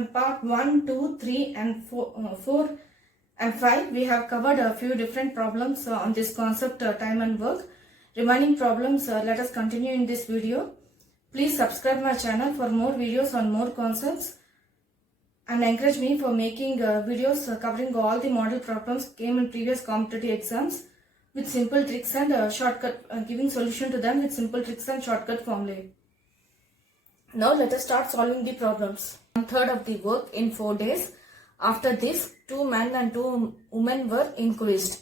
and part 1, 2, 3 and 4 and 5 we have covered a few different problems on this concept time and work. Remaining problems let us continue in this video. Please subscribe my channel for more videos on more concepts and encourage me for making videos covering all the model problems came in previous competitive exams with simple tricks and shortcut, giving solution to them with simple tricks and shortcut formulae. Now let us start solving the problems. 1/3 of the work in 4 days. After this, 2 men and 2 women were increased.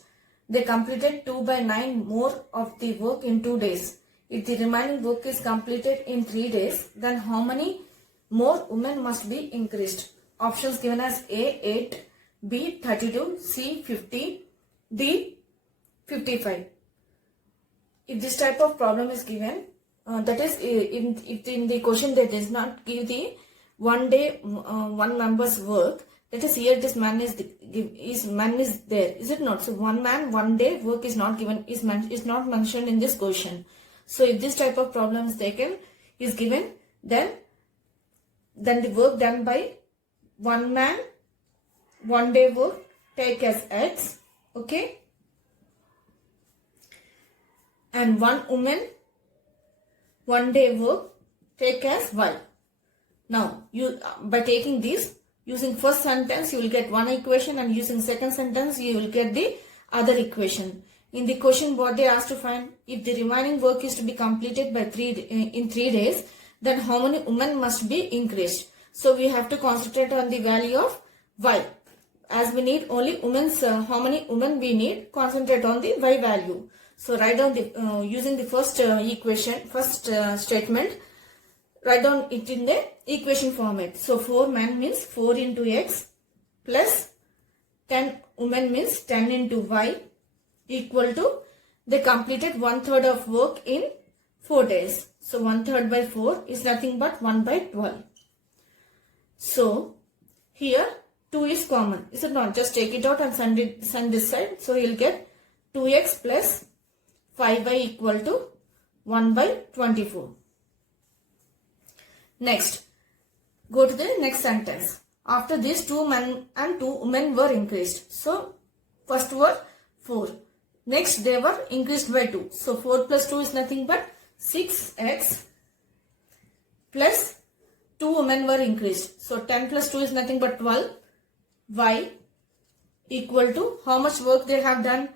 They completed 2/9 more of the work in 2 days. If the remaining work is completed in 3 days, then how many more women must be increased? Options given as A 8, B 32, C 50, D 55. If this type of problem is given, that is, if in the question they does not give the one day one member's work, that is here this man is there, is it not? So one man one day work is not given, is not mentioned in this question. So if this type of problem is taken, is given, then the work done by one man one day work take as X, okay, and one woman one day work take as Y. Now you by taking this, using first sentence you will get one equation, and using second sentence you will get the other equation. In the question what they asked to find, if the remaining work is to be completed by in 3 days, then how many women must be increased? So we have to concentrate on the value of Y. As we need only women's, how many women we need, concentrate on the Y value. So write down the using the first equation, first statement, write down it in the equation format. So 4 men means 4 into X plus 10 women means 10 into Y equal to, they completed 1/3 of work in 4 days. So 1/3 by 4 is nothing but 1/12. So here 2 is common, is it not? Just take it out and send this side. So you'll get 2x plus 5y equal to 1/24. Next, go to the next sentence. After this, 2 men and 2 women were increased. So first were 4. Next they were increased by 2. So 4 plus 2 is nothing but 6x plus 2 women were increased. So 10 plus 2 is nothing but 12. Y equal to how much work they have done?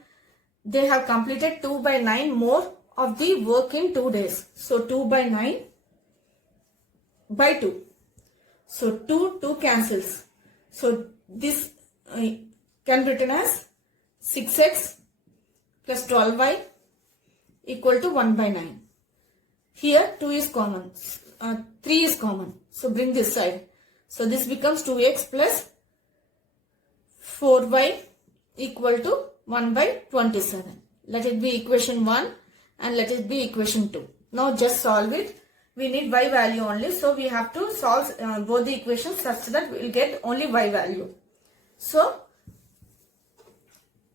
They have completed 2/9 more of the work in 2 days. So 2/9 by 2. So 2 cancels. So this can be written as 6x plus 12y equal to 1/9. Here 2 is common. 3 is common. So bring this side. So this becomes 2x plus 4y equal to 1/27. Let it be equation 1 and let it be equation 2. Now just solve it. We need y value only. So we have to solve both the equations such that we will get only y value. So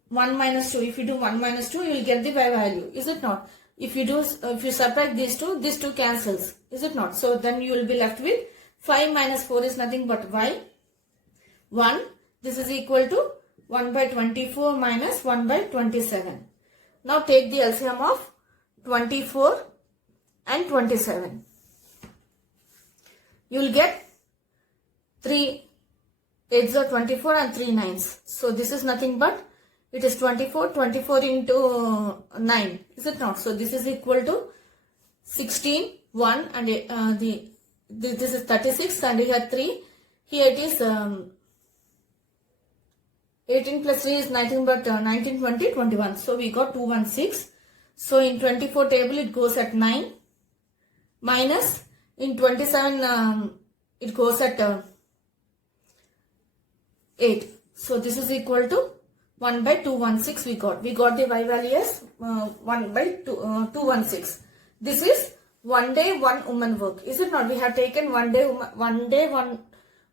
1 minus 2. If you do 1 minus 2, you will get the y value. Is it not? If you subtract these two cancels. Is it not? So then you will be left with 5 minus 4 is nothing but y. 1. This is equal to 1/24 minus 1/27. Now take the LCM of 24 and 27. You will get 3 8s are 24 and 3 9s. So this is nothing but, it is 24 into 9. Is it not? So this is equal to 16, 1 and this is 36 and here 3. Here it is 18 plus 3 is nothing but 19, 20, 21. So we got 216. So in 24 table it goes at 9 minus in 27 it goes at 8. So this is equal to 1/216 we got the y value as 1/216. This is one day one woman work. Is it not? We have taken one day one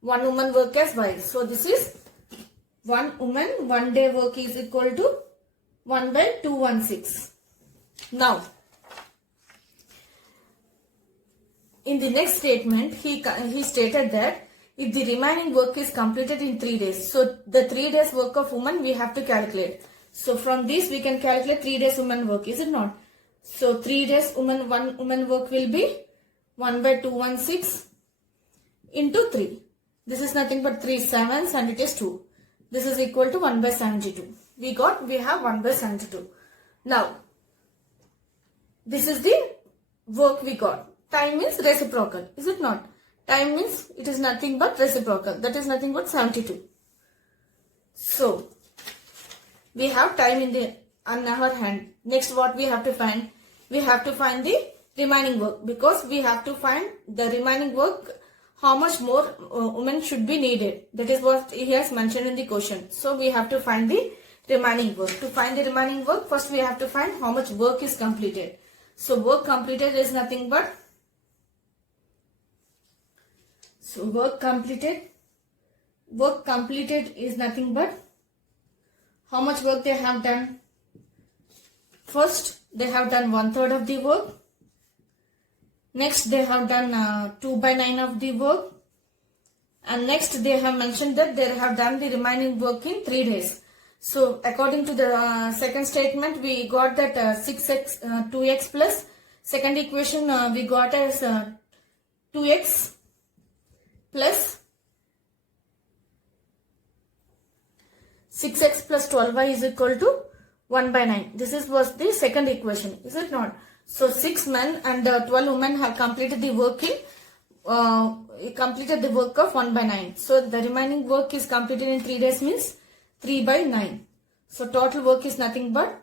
woman work as y. So this is one woman one day work is equal to 1/216. Now in the next statement he stated that if the remaining work is completed in 3 days. So the 3 days work of woman we have to calculate. So from this we can calculate 3 days woman work, is it not? So 3 days woman, one woman work will be 1 by 216 into 3. This is nothing but 3 sevens and it is 2. This is equal to 1 by 72. We have 1 by 72. Now, this is the work we got. Time is reciprocal, is it not? Time means it is nothing but reciprocal. That is nothing but 72. So, we have time on our hand. Next what we have to find? We have to find the remaining work, because we have to find the remaining work, how much more women should be needed. That is what he has mentioned in the question. So we have to find the remaining work. To find the remaining work, first we have to find how much work is completed. So work completed is nothing but, work completed is nothing but how much work they have done. First they have done 1/3 of the work. Next they have done 2 by 9 of the work. And next they have mentioned that they have done the remaining work in 3 days. So according to the second statement, we got that 6x 2x plus second equation we got as 2x plus 6x plus 12y is equal to 1 by 9. This was the second equation, is it not? So 6 men and 12 women have completed the work of 1 by 9. So the remaining work is completed in 3 days means 3 by 9. So total work is nothing but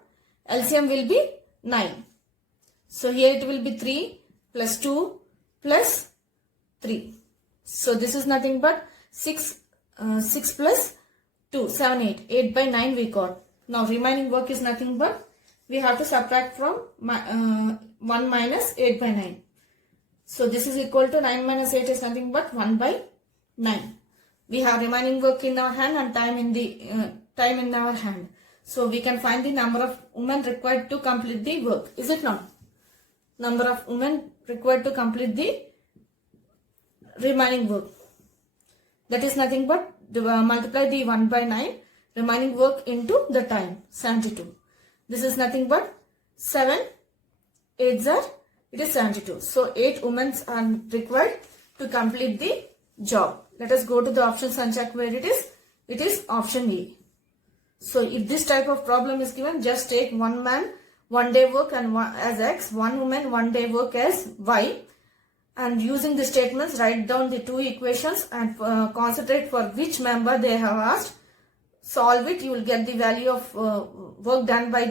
LCM will be 9. So here it will be 3 plus 2 plus 3. So this is nothing but 6 plus 2, 7, 8. 8 by 9 we got. Now remaining work is nothing but we have to subtract from 1 minus 8 by 9. So this is equal to 9 minus 8 is nothing but 1 by 9. We have remaining work in our hand and time in our hand. So we can find the number of women required to complete the work. Is it not? Number of women required to complete the remaining work. That is nothing but multiply the 1 by 9 remaining work into the time 72. This is nothing but 7 8s are, it is 72. So 8 women are required to complete the job. Let us go to the options and check where it is. It is option A. So if this type of problem is given, just take 1 man 1 day work and as X, 1 woman 1 day work as Y, and using the statements write down the 2 equations and concentrate for which member they have asked. Solve it, you will get the value of work done by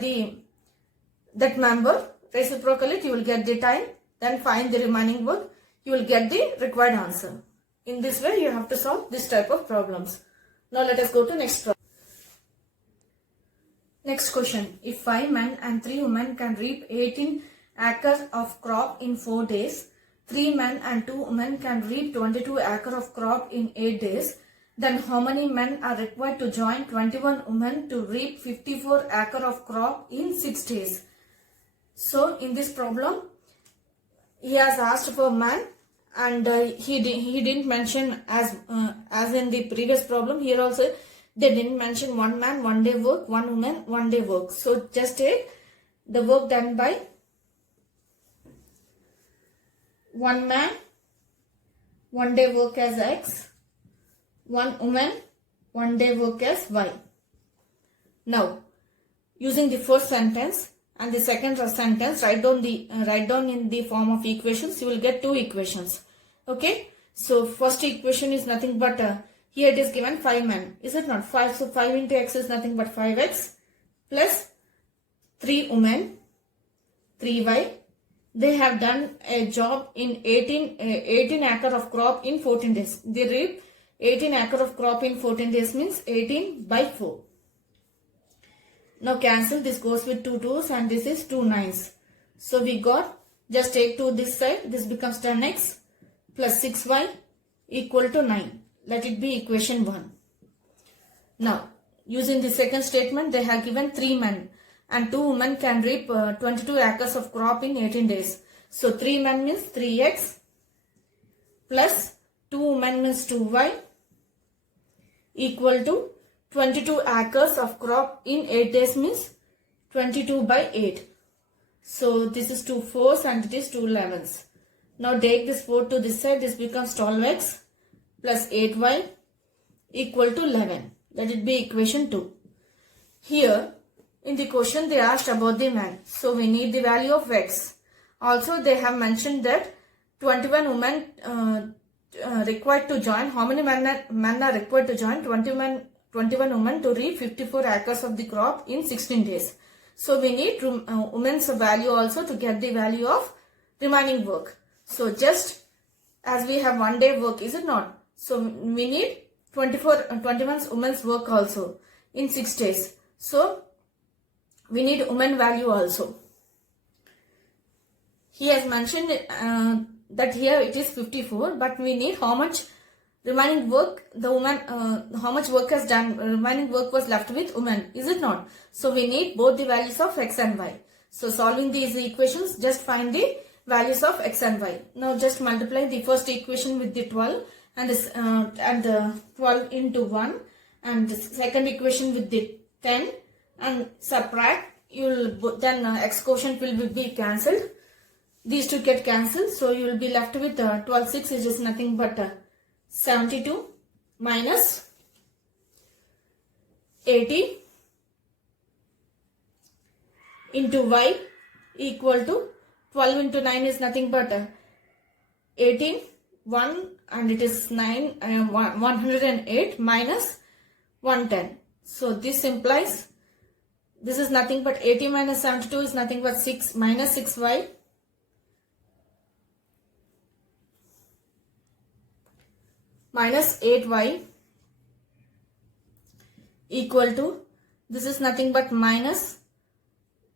that member. Reciprocal it, you will get the time. Then find the remaining work, you will get the required answer. In this way you have to solve this type of problems. Now let us go to next problem. Next question. If 5 men and 3 women can reap 18 acres of crop in 4 days, 3 men and 2 women can reap 22 acres of crop in 8 days, then how many men are required to join 21 women to reap 54 acres of crop in 6 days? So in this problem, he has asked for man, and he didn't mention as in the previous problem. Here also they didn't mention 1 man 1 day work, 1 woman 1 day work. So just take the work done by 1 man 1 day work as X, 1 woman 1 day work as Y. Now using the first sentence and the second sentence, write down in the form of equations. You will get 2 equations. Okay. So first equation is nothing but here it is given 5 men. Is it not? 5. So 5 into X is nothing but 5X plus 3 women 3Y. They have done a job in 18 acre of crop in 14 days. They reap 18 acre of crop in 14 days means 18 by 4. Now cancel, this goes with 2 2s and this is 2 9s. So we got, just take 2 this side, this becomes 10x plus 6y equal to 9. Let it be equation 1. Now using the second statement, they have given 3 men and 2 women can reap 22 acres of crop in 18 days. So 3 men means 3x plus 2 women means 2y equal to 22 acres of crop in 8 days means 22 by 8. So this is 2 4s and it is 2 11s. Now take this 4 to this side. This becomes 12x plus 8y equal to 11. Let it be equation 2. Here in the question they asked about the man. So we need the value of x. Also they have mentioned that 21 women required to join. How many men are required to join? 21 women to reap 54 acres of the crop in 16 days. So we need women's value also to get the value of remaining work. So just as we have 1 day work, is it not? So we need 21 women's work also in 6 days. So we need women value also. He has mentioned that here it is 54, but we need how much remaining work the woman, how much work has done, remaining work was left with women, is it not? So we need both the values of x and y. So solving these equations, just find the values of x and y. Now just multiply the first equation with the 12 and this and the 12 into 1 and the second equation with the 10 and subtract. Then x quotient will be cancelled. These two get cancelled, so you will be left with 12 6 is just nothing but 72 minus 80 into y equal to 12 into 9 is nothing but 18 1 and it is 9 108 minus 110. So this implies this is nothing but 80 minus 72 is nothing but 6 minus 6y minus 8y equal to, this is nothing but minus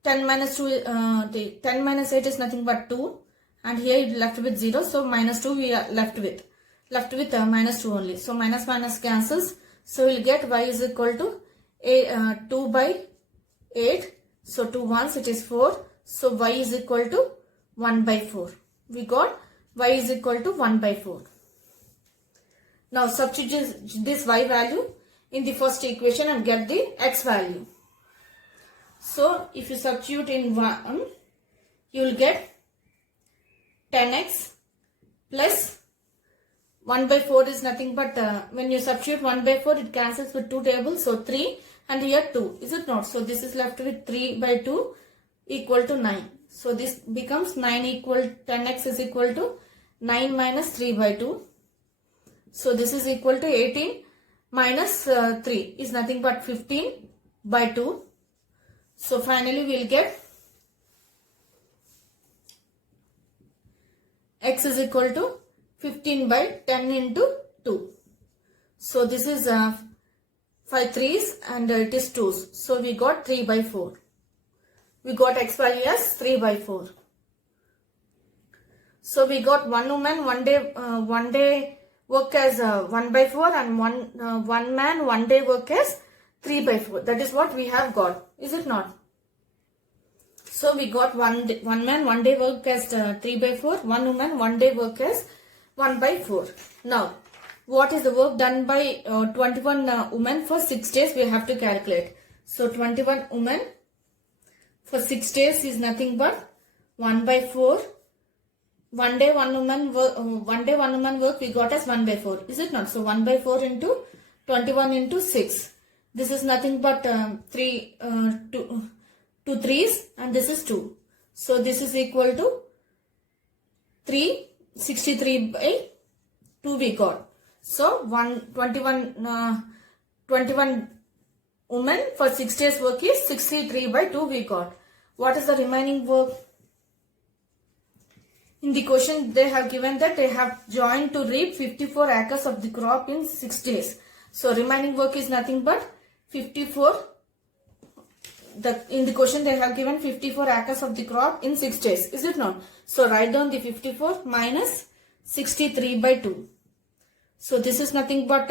10 minus 2, the 10 minus 8 is nothing but 2 and here it left with 0, so minus 2 we are left with minus 2 only. So minus minus cancels, so we will get y is equal to 2 by 8, so 2 ones it is 4, so y is equal to 1 by 4. We got y is equal to 1 by 4. Now substitute this y value in the first equation and get the x value. So if you substitute in 1, you will get 10x plus 1 by 4 is nothing but when you substitute 1 by 4 it cancels with 2 tables, so 3 and here 2, is it not? So this is left with 3 by 2 equal to 9. So this becomes 9 equal 10x is equal to 9 minus 3 by 2. So this is equal to 18 minus 3 is nothing but 15 by 2. So finally we will get x is equal to 15 by 10 into 2. So this is 5 3s and it is 2s. So we got 3 by 4. We got x value as 3 by 4. So we got one woman, 1 day work as 1 by 4 and one man 1 day work as 3 by 4. That is what we have got, is it not? So we got one man 1 day work as 3 by 4, one woman 1 day work as 1 by 4. Now what is the work done by 21 women for 6 days we have to calculate. So 21 women for 6 days is nothing but 1 by 4. 1 day one woman work we got as 1 by 4, is it not? So 1 by 4 into 21 into 6. This is nothing but 2 3s and this is 2. So this is equal to 363 by 2 we got. So 21 women for 6 days work is 63 by 2 we got. What is the remaining work? In the question they have given that they have joined to reap 54 acres of the crop in 6 days. So remaining work is nothing but 54. In the question they have given 54 acres of the crop in 6 days. Is it not? So write down the 54 minus 63 by 2. So this is nothing but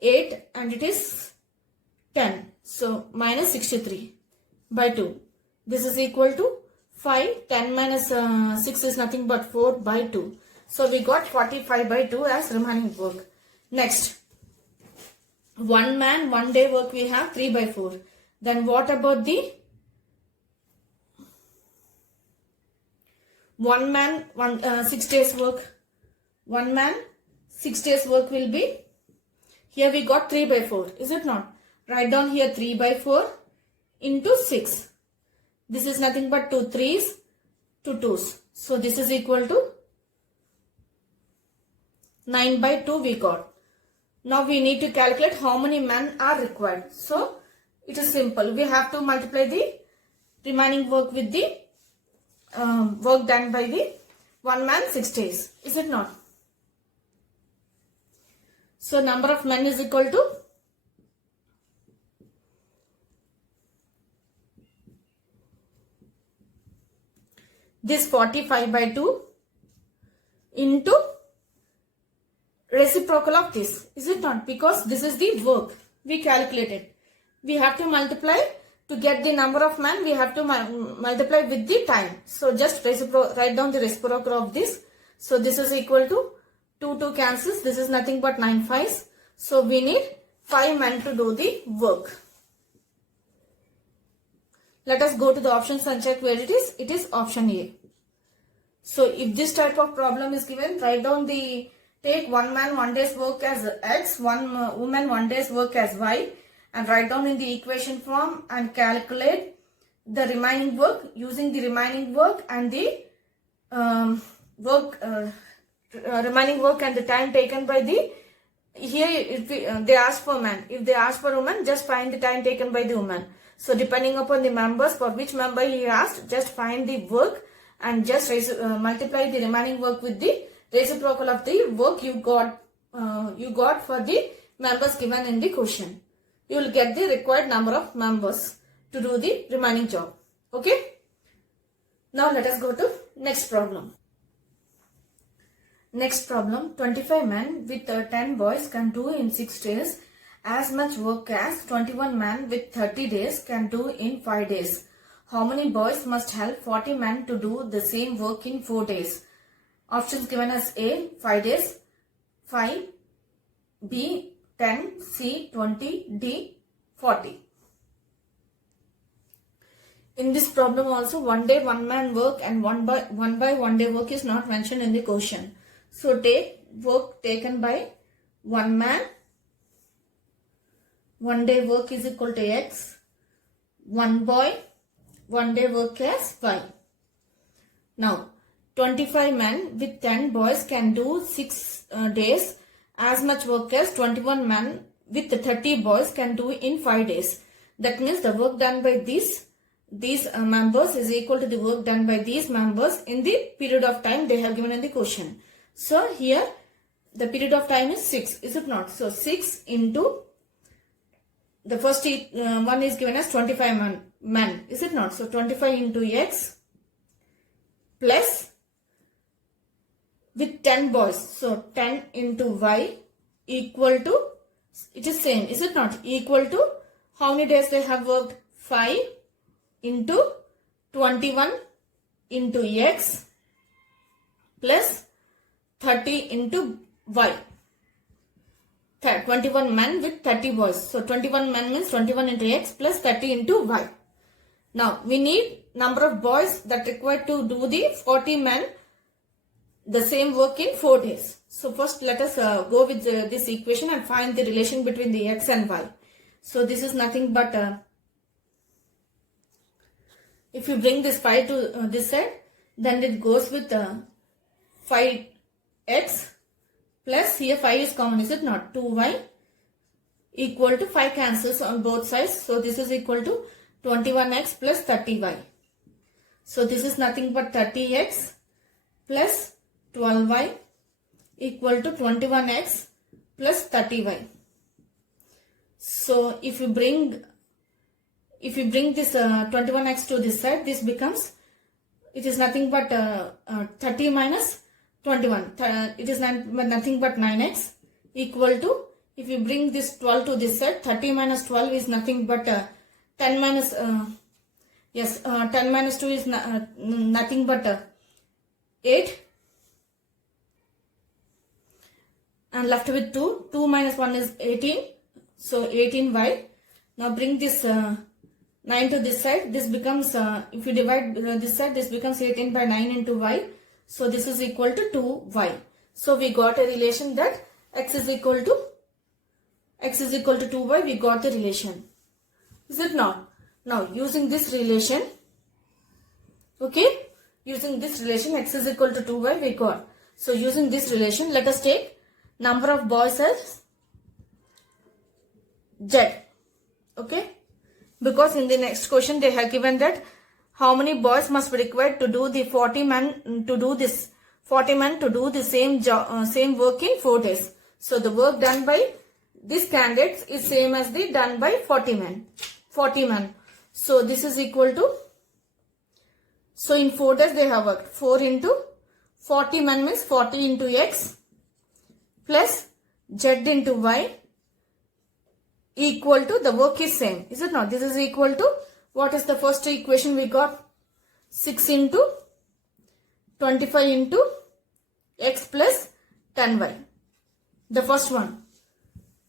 8 and it is 10. So minus 63 by 2. This is equal to 5. 10 minus 6 is nothing but 4 by 2. So we got 45 by 2 as remaining work. Next, 1 man 1 day work we have 3 by 4. Then what about the 1 man 6 days work? 1 man 6 days work will be, here we got 3 by 4, is it not? Write down here 3 by 4 into 6. This is nothing but 2 3s, 2 2s. So this is equal to 9 by 2 we got. Now we need to calculate how many men are required. So it is simple. We have to multiply the remaining work with the work done by the 1 man 6 days. Is it not? So number of men is equal to this 45 by 2 into reciprocal of this. Is it not? Because this is the work we calculated. We have to multiply to get the number of men. We have to multiply with the time. So just write down the reciprocal of this. So this is equal to 2 2 cancels. This is nothing but 9 5s. So we need 5 men to do the work. Let us go to the options and check where it is. It is option A. So if this type of problem is given, write down the, take 1 man 1 day's work as X, 1 woman 1 day's work as Y, and write down in the equation form and calculate the remaining work using the remaining work and the remaining work and the time taken by the, here if they ask for man. If they ask for woman, just find the time taken by the woman. So depending upon the members, for which member he asked, just find the work and just multiply the remaining work with the reciprocal of the work you got for the members given in the question. You will get the required number of members to do the remaining job. Okay. Now let us go to next problem. Next problem, 25 men with 10 boys can do in 6 days as much work as 21 men with 30 days can do in 5 days. How many boys must help 40 men to do the same work in 4 days? Options given as A, 5 days, 5, B, 10, C, 20, D, 40. In this problem also, 1 day 1 man work and 1 by 1 day work is not mentioned in the question. So take work taken by 1 man, 1 day work is equal to X, 1 boy, 1 day work as Y. Now 25 men with 10 boys can do 6 days as much work as 21 men with 30 boys can do in 5 days. That means the work done by these members is equal to the work done by these members in the period of time they have given in the question. So here the period of time is 6, is it not? So 6 into the first one is given as 25 men, is it not? So 25 into X plus with 10 boys. So 10 into Y equal to, it is same, is it not? Equal to how many days they have worked? 5 into 21 into X plus 30 into Y. 21 men with 30 boys. So 21 men means 21 into X plus 30 into Y. Now we need number of boys that required to do the 40 men the same work in 4 days. So first let us go with this equation and find the relation between the X and Y. So this is nothing but if you bring this 5 to this side, then it goes with 5x plus here 5 is common, is it not? 2y equal to 5 cancels on both sides. So this is equal to 21x plus 30y. So this is nothing but 30x plus 12y equal to 21x plus 30y. So if you bring this 21x to this side, this becomes, it is nothing but 30 minus 21. It is nothing but 9x equal to, if you bring this 12 to this side, 30 minus 12 is nothing but 10 minus 10 minus 2 is nothing but 8 and left with 2. 2 minus 1 is 18. So 18y. Now bring this 9 to this side. This becomes, if you divide this side, this becomes 18 by 9 into y. So this is equal to 2y. So we got a relation that x is equal to 2y. We got the relation. Is it not? Now using this relation, okay, using this relation x is equal to 2y we got. So using this relation, let us take number of boys as z. Okay, because in the next question they have given that how many boys must be required to do the 40 men to do this 40 men to do the same job, same work in 4 days. So the work done by these candidates is same as the done by 40 men. So this is equal to, so in 4 days they have worked 4 into 40 men means 40 into x plus z into y equal to, the work is same. Is it not? This is equal to, what is the first equation we got? 6 into 25 into x plus 10y. The first one.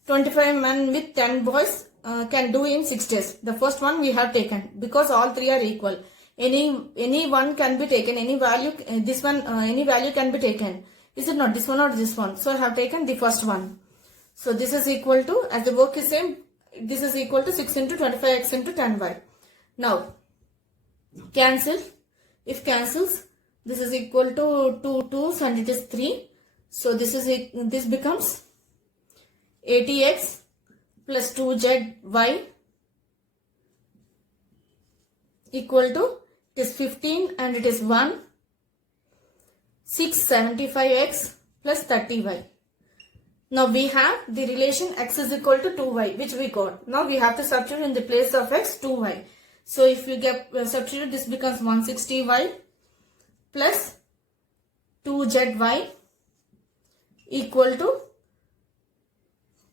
25 men with 10 boys can do in 6 days. The first one we have taken because all three are equal. Any one can be taken. Any value, this one, any value can be taken. Is it not? This one or this one? So I have taken the first one. So this is equal to, as the work is same, this is equal to 6 into 25x into 10y. Now, cancel. If cancels, this is equal to 2 2's and it is 3. So this becomes 80x plus 2zy equal to, it is 15 and it is 1. 675x plus 30y. Now we have the relation x is equal to 2y, which we got. Now we have to substitute in the place of x 2y. So if you get substitute, this becomes 160y plus 2zy equal to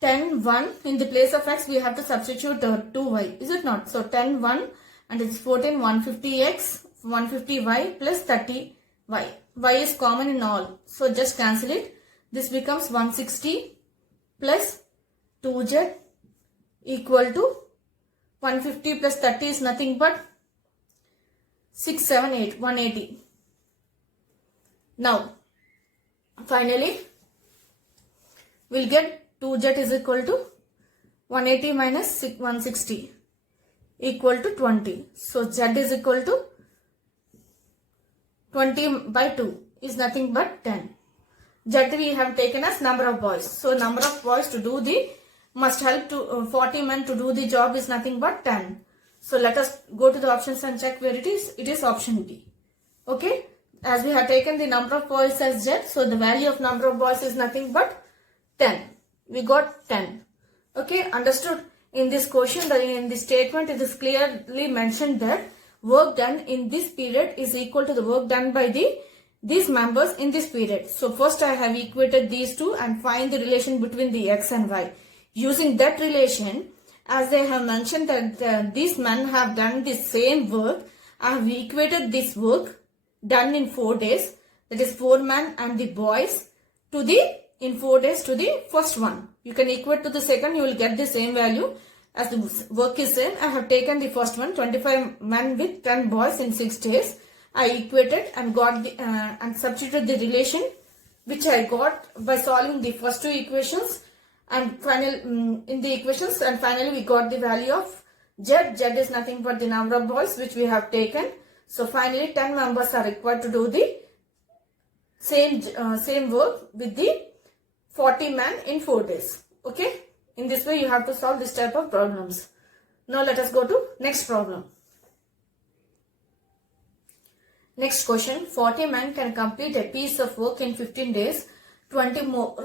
10 1. In the place of x we have to substitute 2y. Is it not? So 10 1 and it's 14 150x 150y plus 30y. Y is common in all. So just cancel it. This becomes 160 plus 2z equal to 150 plus 30 is nothing but 678, 180. Now, finally, we'll get 2z is equal to 180 minus 160 equal to 20. So, z is equal to 20 by 2 is nothing but 10. Z we have taken as number of boys. So number of boys to do the, must help to 40 men to do the job is nothing but 10. So let us go to the options and check where it is. It is option B. Okay. As we have taken the number of boys as Z, so the value of number of boys is nothing but 10. We got 10. Okay. Understood? In this question, in this statement, it is clearly mentioned that work done in this period is equal to the work done by these members in this period. So first I have equated these two and find the relation between the x and y. Using that relation, as they have mentioned that these men have done the same work, I have equated this work done in 4 days, that is 4 men and the boys, to the, in 4 days to the first one. You can equate to the second, you will get the same value as the work is same. I have taken the first one, 25 men with 10 boys in 6 days. I equated and got the, and substituted the relation which I got by solving the first two equations and in the equations, and finally we got the value of z. Z is nothing but the number of boys which we have taken. So finally 10 members are required to do the same work with the 40 men in 4 days. Okay. In this way you have to solve this type of problems. Now let us go to next problem. Next question, 40 men can complete a piece of work in 15 days. 20 more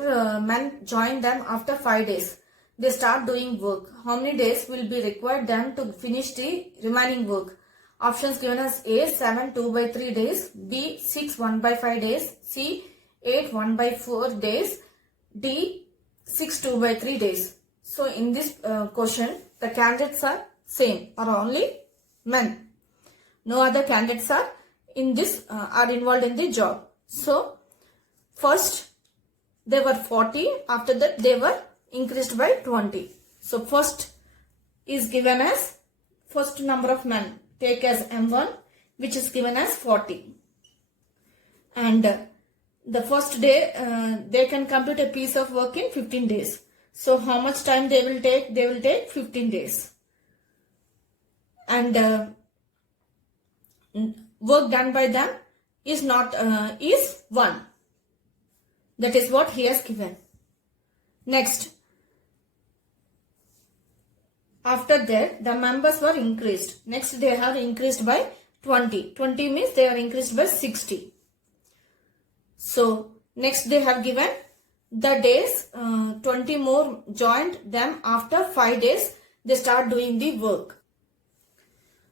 men join them after 5 days. They start doing work. How many days will be required them to finish the remaining work? Options given as A, 7 2 by 3 days, B, 6 1 by 5 days, C, 8 1 by 4 days, D, 6 2 by 3 days. So in this question, the candidates are same, are only men. No other candidates are in this are involved in the job. So first they were 40. After that they were increased by 20. So first is given as first number of men. Take as M1, which is given as 40. And the first day they can complete a piece of work in 15 days. So how much time they will take? They will take 15 days. And work done by them is not is 1. That is what he has given. Next, after that the members were increased. Next they have increased by 20. 20 means they are increased by 60. So next they have given the days, 20 more joined them. After 5 days they start doing the work.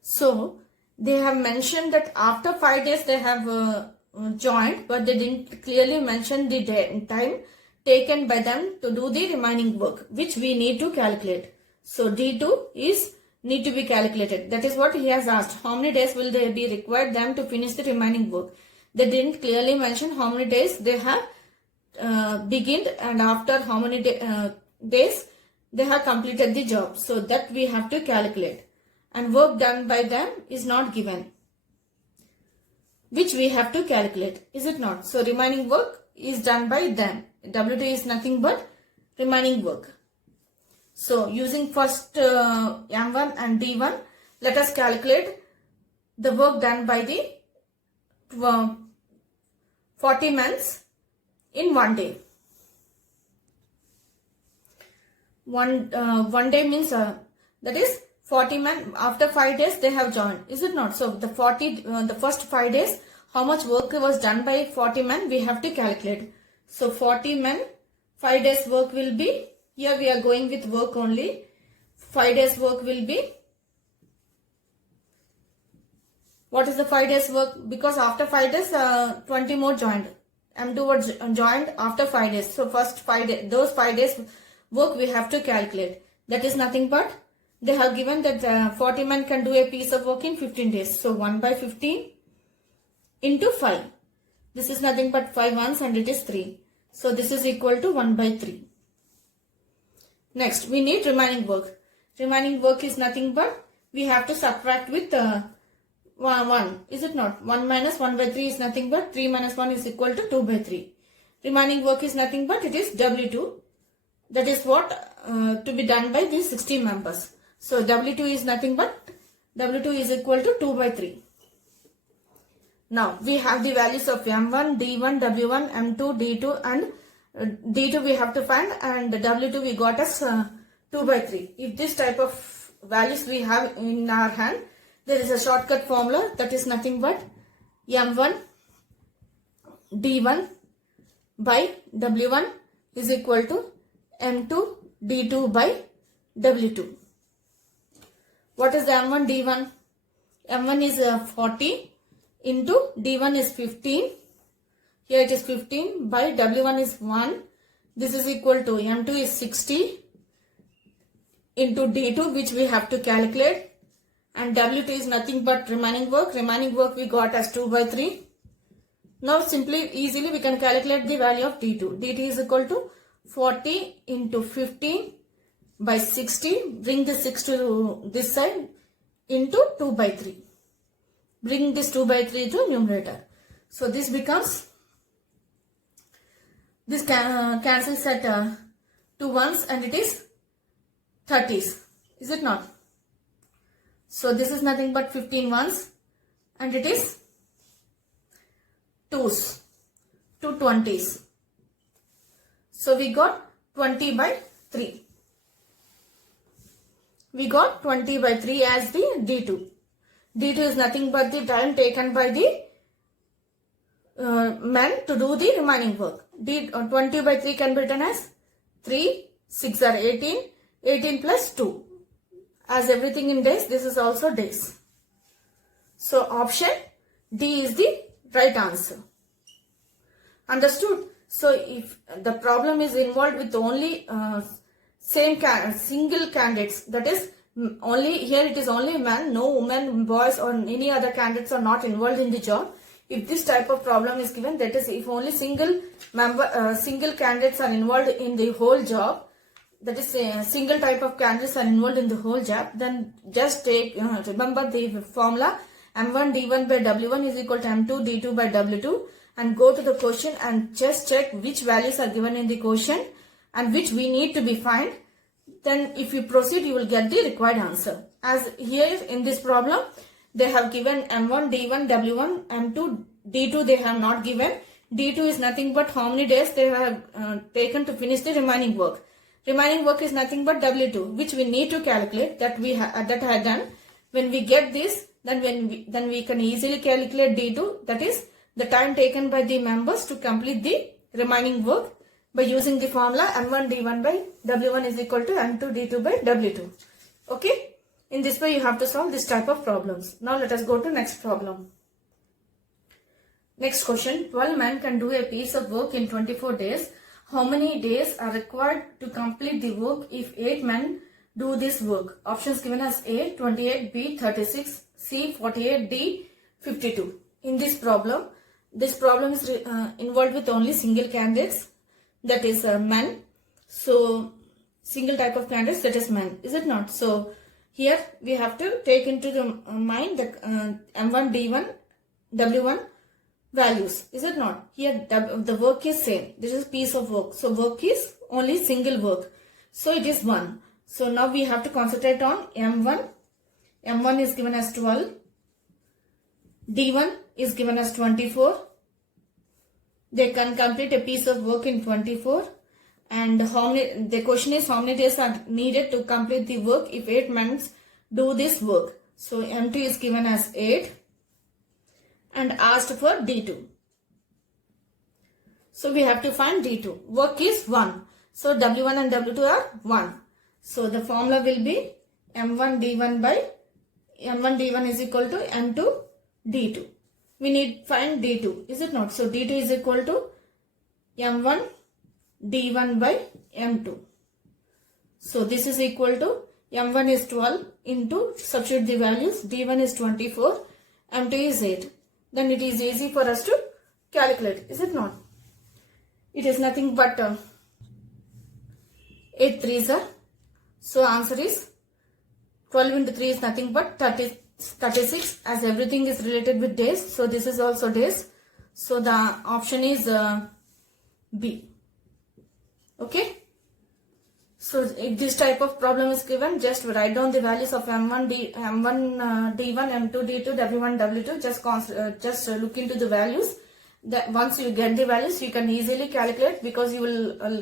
So they have mentioned that after 5 days they have joined, but they didn't clearly mention the time taken by them to do the remaining work, which we need to calculate. So D2 is need to be calculated. That is what he has asked. How many days will they be required them to finish the remaining work? They didn't clearly mention how many days they have begun and after how many days they have completed the job. So that we have to calculate. And work done by them is not given, which we have to calculate, is it not? So remaining work is done by them. W2 is nothing but remaining work. So using first M1 and D1, let us calculate the work done by the 40 men in 1 day. One day means that is 40 men. After 5 days they have joined, is it not? So the first 5 days, how much work was done by 40 men we have to calculate. So 40 men, 5 days work will be, here we are going with work only. 5 days work will be, what is the 5 days work? Because after 5 days 20 more joined. M2 was joined after 5 days. So first 5 days, those 5 days work we have to calculate. That is nothing but they have given that 40 men can do a piece of work in 15 days. So 1 by 15 into 5. This is nothing but 5 ones and it is 3. So this is equal to 1 by 3. Next, we need remaining work. Remaining work is nothing but we have to subtract with 1. Is it not? 1 minus 1 by 3 is nothing but 3 minus 1 is equal to 2 by 3. Remaining work is nothing but it is W2. That is what to be done by these 60 members. So W2 is nothing but W2 is equal to 2 by 3. Now we have the values of M1, D1, W1, M2, D2 and D2 we have to find and W2 we got as 2 by 3. If this type of values we have in our hand, there is a shortcut formula that is nothing but M1 D1 by W1 is equal to M2 D2 by W2. What is the M1 D1? M1 is 40 into D1 is 15. Here it is 15 by W1 is 1. This is equal to M2 is 60 into D2, which we have to calculate. And W2 is nothing but remaining work. Remaining work we got as 2 by 3. Now simply easily we can calculate the value of D2. D2 is equal to 40 into 15 by 60. Bring the 6 to this side into 2 by 3. Bring this 2 by 3 to numerator. So this becomes, this cancels at 2 ones and it is 30s. Is it not? So this is nothing but 15 ones and it is 2s, 2 20s. So we got 20 by 3. We got 20 by 3 as the D2. D2 is nothing but the time taken by the men to do the remaining work. 20 by 3 can be written as 3, 6 are 18, 18 plus 2. As everything in days, this is also days. So option D is the right answer. Understood? So if the problem is involved with only single candidates, that is only here it is only men, no women, boys or any other candidates are not involved in the job. If this type of problem is given, that is if only single candidates are involved in the whole job, that is single type of candidates are involved in the whole job, then just take remember the formula m1 d1 by w1 is equal to m2 d2 by w2, and go to the question and just check which values are given in the question and which we need to be find. Then if you proceed, you will get the required answer. As here in this problem, they have given m1 d1 w1 m2 d2 they have not given. D2 is nothing but how many days they have taken to finish the remaining work. Remaining work is nothing but W2, which we need to calculate. That I had done. When we get this, then we can easily calculate D2. That is the time taken by the members to complete the remaining work by using the formula M1 D1 by W1 is equal to M2 D2 by W2. Okay. In this way, you have to solve this type of problems. Now let us go to next problem. Next question. 12 men can do a piece of work in 24 days. How many days are required to complete the work if 8 men do this work? Options given as A 28, B 36, C 48, D 52. In this problem is involved with only single candidates, that is men. So single type of candidates, that is men, is it not? So here we have to take into the mind the M1 D1 W1 values, is it not? Here the work is same. This is piece of work. So work is only single work. So it is 1. So now we have to concentrate on M1. M1 is given as 12. D1 is given as 24. They can complete a piece of work in 24. And the question is how many days are needed to complete the work if 8 men do this work. So M2 is given as 8. And asked for D2. So we have to find D2. Work is 1. So W1 and W2 are 1. So the formula will be M1 D1 by M1 D1 is equal to M2 D2. We need find D2. Is it not? So D2 is equal to M1 D1 by M2. So this is equal to M1 is 12 into substitute the values. D1 is 24. M2 is 8. Then it is easy for us to calculate, is it not? It is nothing but 8 3s are. So answer is 12 into 3 is nothing but 36, as everything is related with days. So this is also days. So the option is B. Okay. So if this type of problem is given, just write down the values of M1 D1, M2 D2, W1 W2. Just look into the values. That once you get the values, you can easily calculate, because you will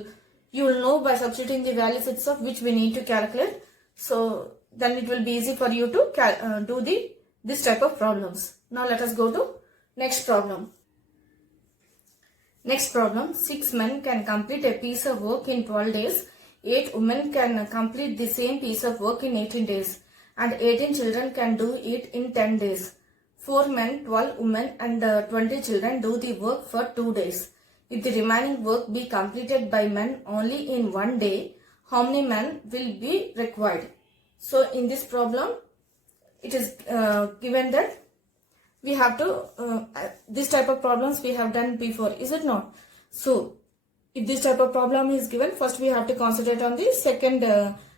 know by substituting the values itself which we need to calculate. So then it will be easy for you to do this type of problems. Now let us go to next problem. Next problem. 6 men can complete a piece of work in 12 days. 8 women can complete the same piece of work in 18 days, and 18 children can do it in 10 days. 4 men, 12 women and 20 children do the work for 2 days. If the remaining work be completed by men only in 1 day, how many men will be required? So in this problem, it is given that we have to, this type of problems we have done before, is it not? So if this type of problem is given, first we have to concentrate on the second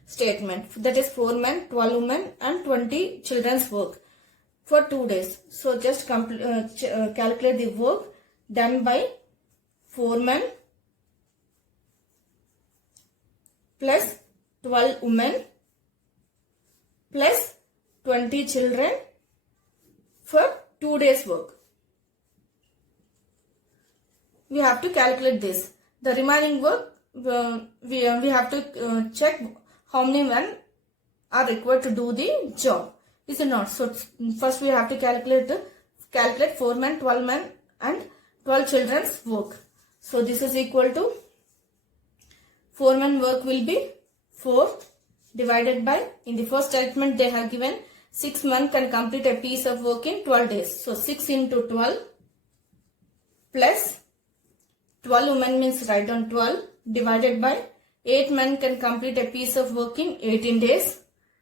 statement. That is 4 men, 12 women and 20 children's work for 2 days. So just calculate the work done by 4 men plus 12 women plus 20 children for 2 days work. We have to calculate this. The remaining work, we have to check how many men are required to do the job. Is it not? So first we have to calculate 4 men, 12 men and 12 children's work. So this is equal to 4 men work will be 4 divided by, in the first statement they have given 6 men can complete a piece of work in 12 days. So 6 into 12 plus 12 women means write down 12 divided by 8 men can complete a piece of work in 18 days.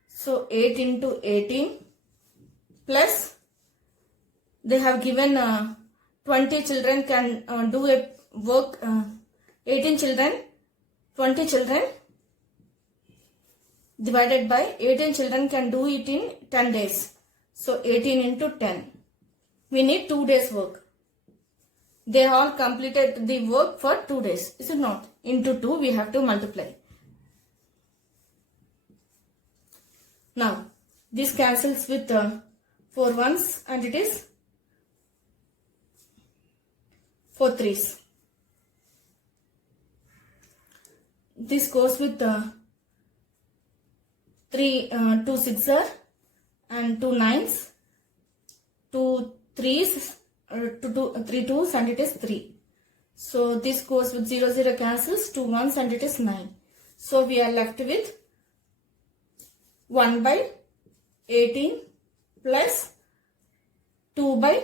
So 8 into 18 plus they have given 20 children can do a work, 18 children, 20 children divided by 18 children can do it in 10 days. So 18 into 10. We need 2 days work. They all completed the work for 2 days. Is it not? Into 2 we have to multiply. Now this cancels with 4 ones and it is 4 threes. This goes with 2 sixes and 2 nines, 2 threes, 3 twos and it is 3. So this goes with 0 0 cancels, 2 ones and it is 9. So we are left with 1 by 18 plus 2 by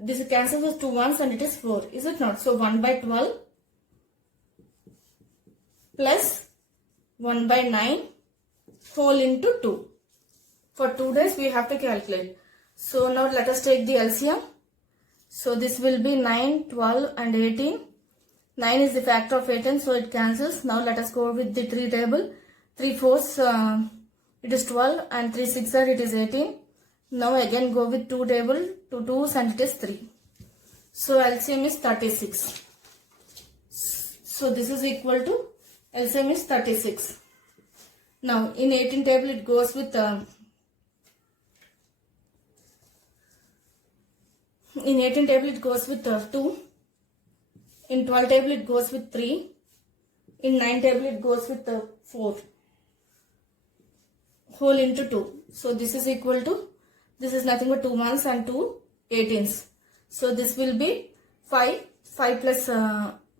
this cancels with 2 ones and it is 4. Is it not? So 1 by 12 plus 1 by 9 whole into 2. For 2 days we have to calculate. So now let us take the LCM. So this will be 9, 12 and 18. 9 is the factor of 18, so it cancels. Now let us go with the 3 table. 3 fours it is 12 and 3 sixes it is 18. Now again go with 2 table, 2 twos and it is 3. So LCM is 36. So this is equal to LCM is 36. Now in 18 table it goes with in 18 table it goes with 2. In 12 table it goes with 3. In 9 table it goes with 4. Whole into 2. So this is equal to, this is nothing but 2 ones and 2 18s. So this will be 5. 5 plus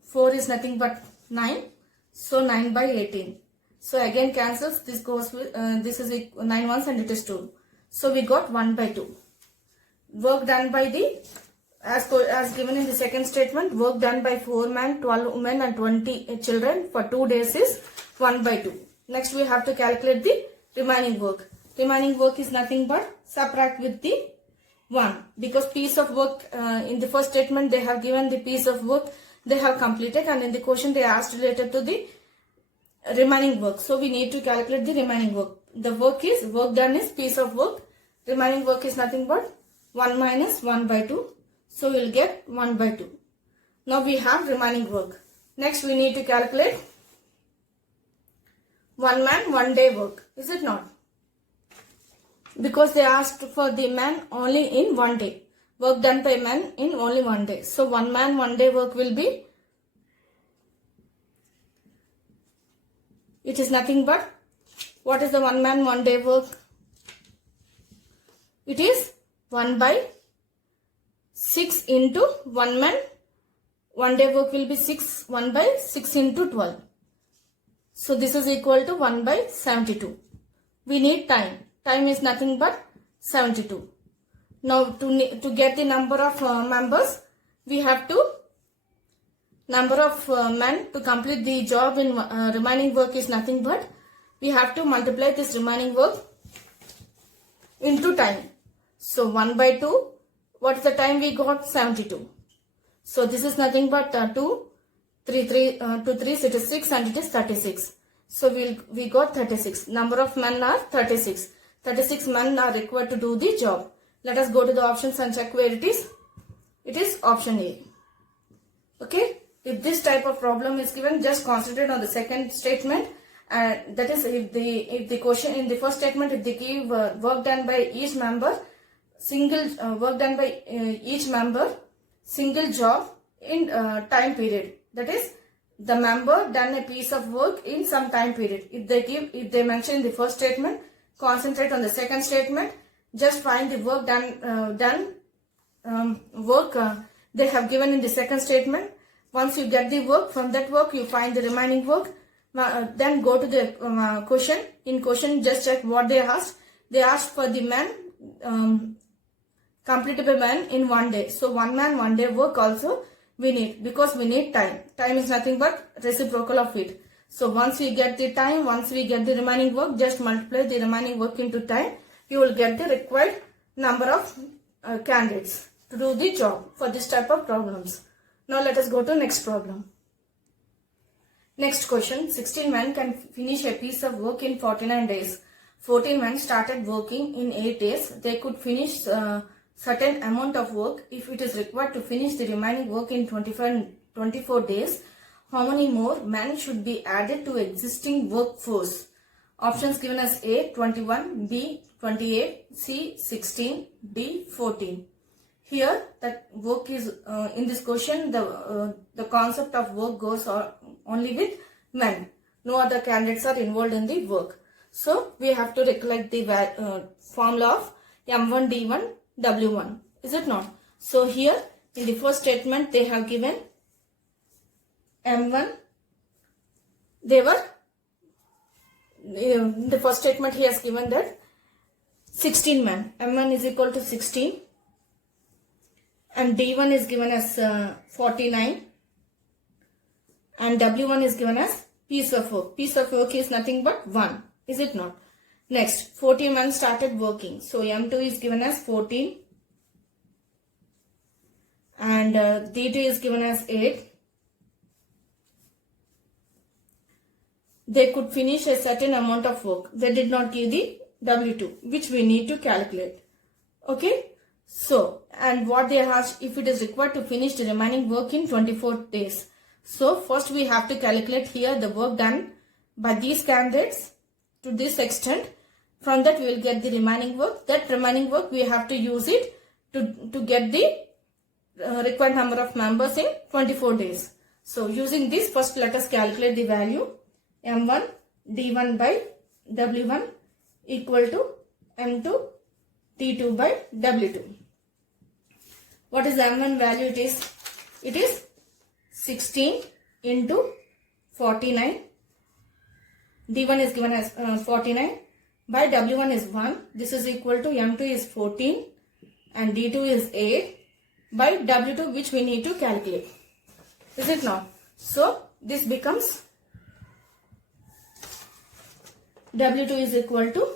4 is nothing but 9. So 9 by 18. So again cancels. This goes with, this is 9 ones and it is 2. So we got 1 by 2. Work done by the, as given in the second statement, work done by 4 men, 12 women and 20 children for 2 days is 1 by 2. Next we have to calculate the remaining work. Remaining work is nothing but subtract with the 1. Because piece of work, in the first statement they have given the piece of work they have completed, and in the question they asked related to the remaining work. So we need to calculate the remaining work. The work done is piece of work. Remaining work is nothing but 1 minus 1 by 2. So we will get 1 by 2. Now we have remaining work. Next we need to calculate 1 man 1 day work. Is it not? Because they asked for the man only in 1 day. Work done by man in only 1 day. So 1 man 1 day work will be, it is nothing but, what is the 1 man 1 day work? It is 1 by 6 into 1 man 1 day work will be 6, 1 by 6 into 12. So this is equal to 1 by 72. We need time. Time is nothing but 72. Now to get the number of members, we have to, number of men to complete the job in remaining work is nothing but, we have to multiply this remaining work into time. So 1 by 2, what is the time we got? 72. So this is nothing but 2 3s, it is 6 and it is 36. So we got 36. Number of men are 36. 36 men are required to do the job. Let us go to the options and check where it is. It is option A. Okay. If this type of problem is given, just concentrate on the second statement. That is, if the question in the first statement, if they give work done by each member, single work done by each member, single job in time period. That is, the member done a piece of work in some time period. If they mention in the first statement, concentrate on the second statement. Just find the work work they have given in the second statement. Once you get the work, from that work you find the remaining work. Then go to the question. In question, just check what they asked. They asked for the man, completed by man in 1 day. So 1 man 1 day work also we need, because we need time. Time is nothing but reciprocal of it. So once we get the time, once we get the remaining work, just multiply the remaining work into time. You will get the required number of candidates. to do the job for this type of problems. Now let us go to next problem. Next question, 16 men can finish a piece of work in 49 days. 14 men started working in 8 days. They could finish certain amount of work. If it is required to finish the remaining work in 24 days, how many more men should be added to existing workforce? Options given as A 21, B 28, C 16, D 14. Here that work is in this question the concept of work goes only with men. No other candidates are involved in the work. So we have to recollect the formula of M1 D1 W1. Is it not? So here in the first statement they have given M1. They were in the first statement he has given that 16 men. M1 is equal to 16 and D1 is given as 49 and W1 is given as piece of work. Piece of work is nothing but 1. Is it not? Next, 14 men started working. So M2 is given as 14 and D2 is given as 8. They could finish a certain amount of work. They did not give the W2, which we need to calculate. Okay. So, and what they asked, if it is required to finish the remaining work in 24 days. So, first we have to calculate here the work done by these candidates to this extent. From that we will get the remaining work. That remaining work we have to use it to get the required number of members in 24 days. So, using this, first let us calculate the value. M1 D1 by W1 equal to M2 D2 by W2. What is the M1 value? It is 16 into 49. D1 is given as 49 by W1 is 1. This is equal to M2 is 14 and D2 is 8 by W2, which we need to calculate. Is it not? So this becomes W2 is equal to,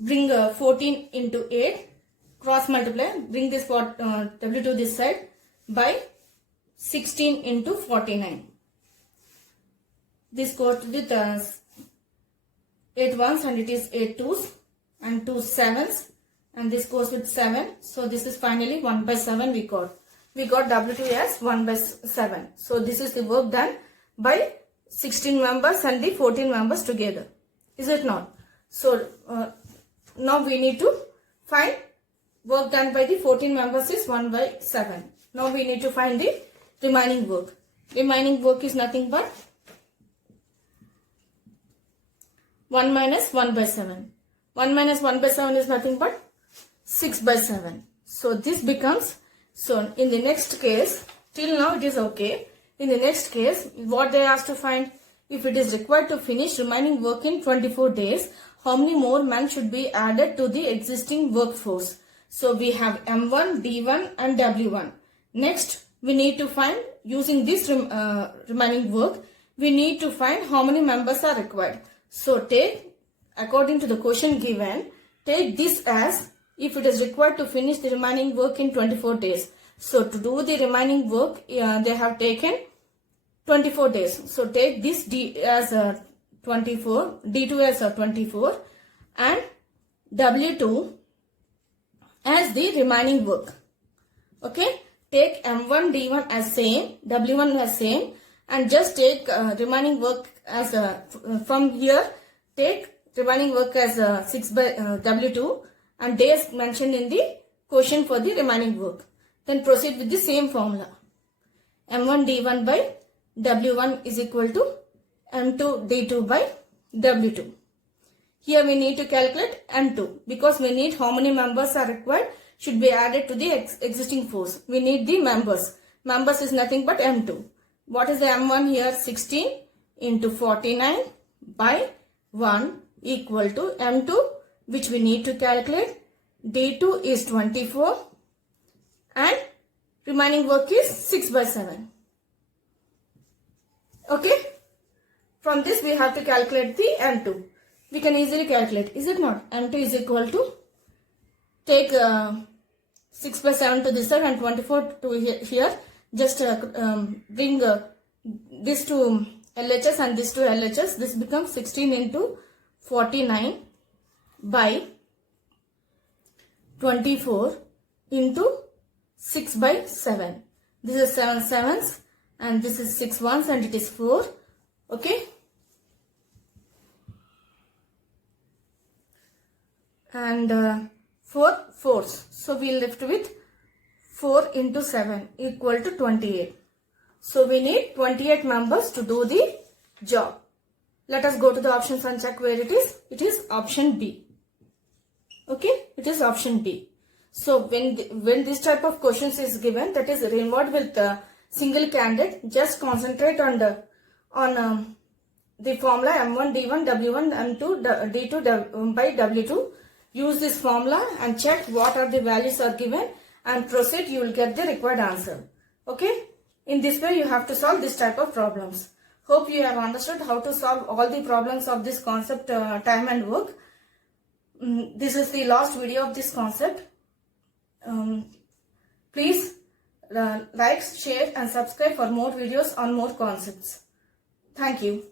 bring 14 into 8, cross multiply, bring this W2 this side by 16 into 49. This goes with 8 ones and it is 8 twos and 2 sevens and this goes with 7. So this is finally 1 by 7 we got. We got W2 as 1 by 7. So this is the work done by 16 members and the 14 members together. Is it not? So now we need to find work done by the 14 members is 1 by 7. Now we need to find the remaining work. Remaining work is nothing but 1 minus 1 by 7. 1 minus 1 by 7 is nothing but 6 by 7. So this becomes, so in the next case, till now it is okay. In the next case, what they asked to find, if it is required to finish remaining work in 24 days, how many more men should be added to the existing workforce? So we have M1, D1 and W1. Next, we need to find, using this remaining work, we need to find how many members are required. So take, according to the question given, take this as if it is required to finish the remaining work in 24 days. So to do the remaining work, they have taken 24 days. So take this D as 24, D2 as 24 and W2 as the remaining work. Okay. Take M1, D1 as same, W1 as same and just take remaining work as from here, take remaining work as 6 by W2 and days mentioned in the question for the remaining work. Then proceed with the same formula. M1 D1 by W1 is equal to M2 D2 by W2. Here we need to calculate M2 because we need how many members are required should be added to the existing force. We need the members. Members is nothing but M2. What is the M1 here? 16 into 49 by 1 equal to M2, which we need to calculate. D2 is 24 and remaining work is 6 by 7. Okay. From this we have to calculate the M2. We can easily calculate. Is it not? M2 is equal to take 6 by 7 to this side and 24 to here. Just bring this to LHS and this to LHS. This becomes 16 into 49 by 24 into 6 by 7. This is 7 sevens and this is 6 ones and it is 4. Okay. And 4 fours. So we left with 4 into 7 equal to 28. So we need 28 members to do the job. Let us go to the options and check where it is. It is option B. Okay, it is option B. So when this type of questions is given, that is involved with single candidate, just concentrate on the formula M1 D1 W1 M2 D2 by W2. Use this formula and check what are the values are given and proceed. You will get the required answer. Okay. In this way you have to solve this type of problems. Hope you have understood how to solve all the problems of this concept time and work. This is the last video of this concept. Please like, share and subscribe for more videos on more concepts. Thank you.